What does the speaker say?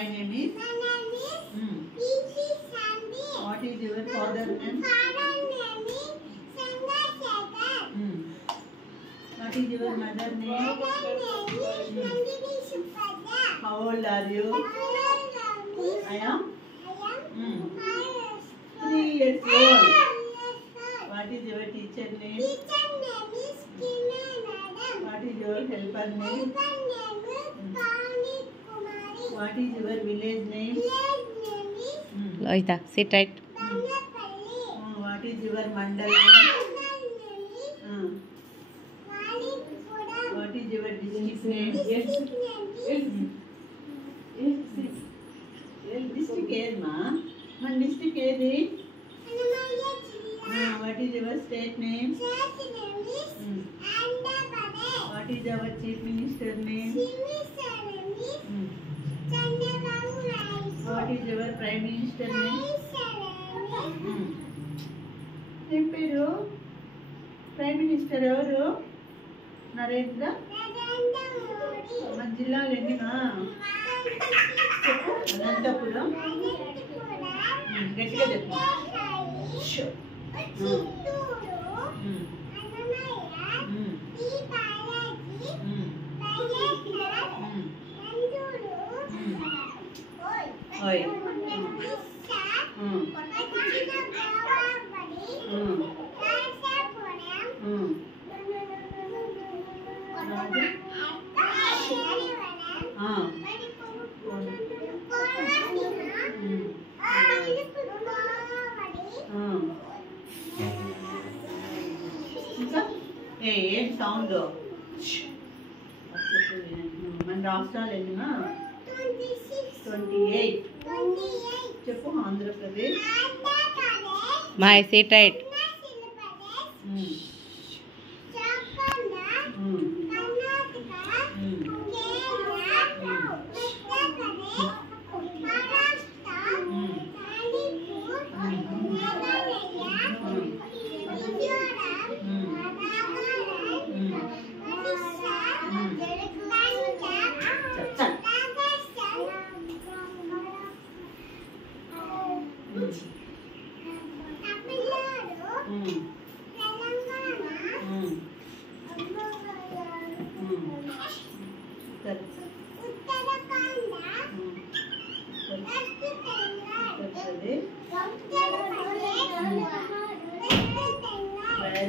My name is. My name is. Sandy. What is your father name? Father name is Chandrasekhar. What is your mother name? Mother name is Nandini Supada. How old are you? I am 3 years old. What is your teacher name? Teacher name is Kina Madam. What is your helper name? Helper name is Pavani Kumari. What is your village name? Village name is Loita, sit right. Danapalli. What is your mandal name? Mandal name is Valipura. What is your district name? District name is District ఏదమ్మా? మన district ఏది? Annamaya Jilla. What is your state name? State name is Andhra Pradesh. What is our chief minister name? Minister name is Chandrababu Naidu. What is your prime minister name? Minister name is ఏం పేరు? Prime minister ఎవరు? Narendra. Narendra Modi. మన జిల్లాలు ఎన్నిమా? చెప్పు. అనంతపురం. గట్టిగా చెప్పు. Show. Chittoor, Annamayya, ఈ బాలాజీ, వైఎస్ఆర్, నందూరు, ఓయ్. విశాఖ, పశ్చిమ గోదావరి, రాజాపురం, ఇంకా ఏం సౌండ్? మన రాష్ట్రాలు ఎన్నిమా? 28. చెప్పు. Andhra Pradesh. My sit right. Karnataka,